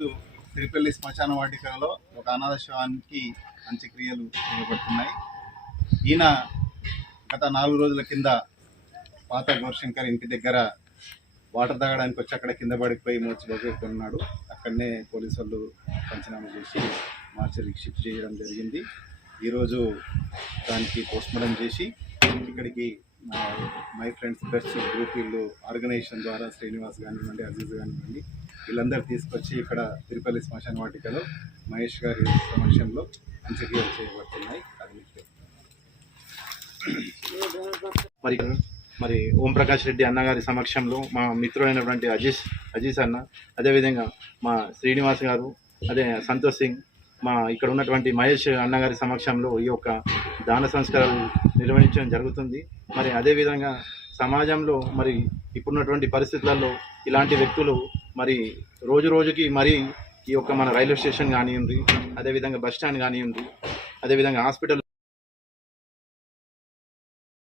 తిరుపల్లి శ్మశాన వాటికలో ఒక అనాథ శవానికి అంత్యక్రియలు చేయబడుతున్నాయి. ఈయన గత 4 రోజుల కింద పాత గౌరశంకర్ ఇంటి దగ్గర వాటర్ తాగడానికి వచ్చి అక్కడ కింద పడిపోయి మూర్చబోతున్నాడు. అక్కడనే పోలీసు వాళ్ళు పంచనామా చేసి మార్చరీకి షిఫ్ట్ చేయడం జరిగింది. ఈరోజు దానికి పోస్ట్మార్టం చేసి ఇక్కడికి మై ఫ్రెండ్స్ బెస్ట్ గ్రూప్ వీళ్ళు ఆర్గనైజేషన్ ద్వారా శ్రీనివాస్ కానివ్వండి, అజీజ్ కానివ్వండి, వీళ్ళందరూ తీసుకొచ్చి ఇక్కడ తిరుపల్లి శ్మశాన వాటికలో మహేష్ గారి సమక్షంలో అంత్యక్రియలు చేయబడుతున్నాయి. మరి ఓంప్రకాష్ రెడ్డి అన్నగారి సమక్షంలో మా మిత్రులైనటువంటి అజీజ్ అన్న, అదేవిధంగా మా శ్రీనివాస్ గారు, అదే సంతోష్ సింగ్, మా ఇక్కడ ఉన్నటువంటి మహేష్ అన్నగారి సమక్షంలో ఈ యొక్క దాన సంస్కారాలు నిర్వహించడం జరుగుతుంది. మరి అదేవిధంగా సమాజంలో మరి ఇప్పుడున్నటువంటి పరిస్థితులలో ఇలాంటి వ్యక్తులు మరి రోజు రోజుకి మరి ఈ యొక్క మన రైల్వే స్టేషన్ కానివ్వండి, అదేవిధంగా బస్ స్టాండ్ కానివ్వండి, అదేవిధంగా హాస్పిటల్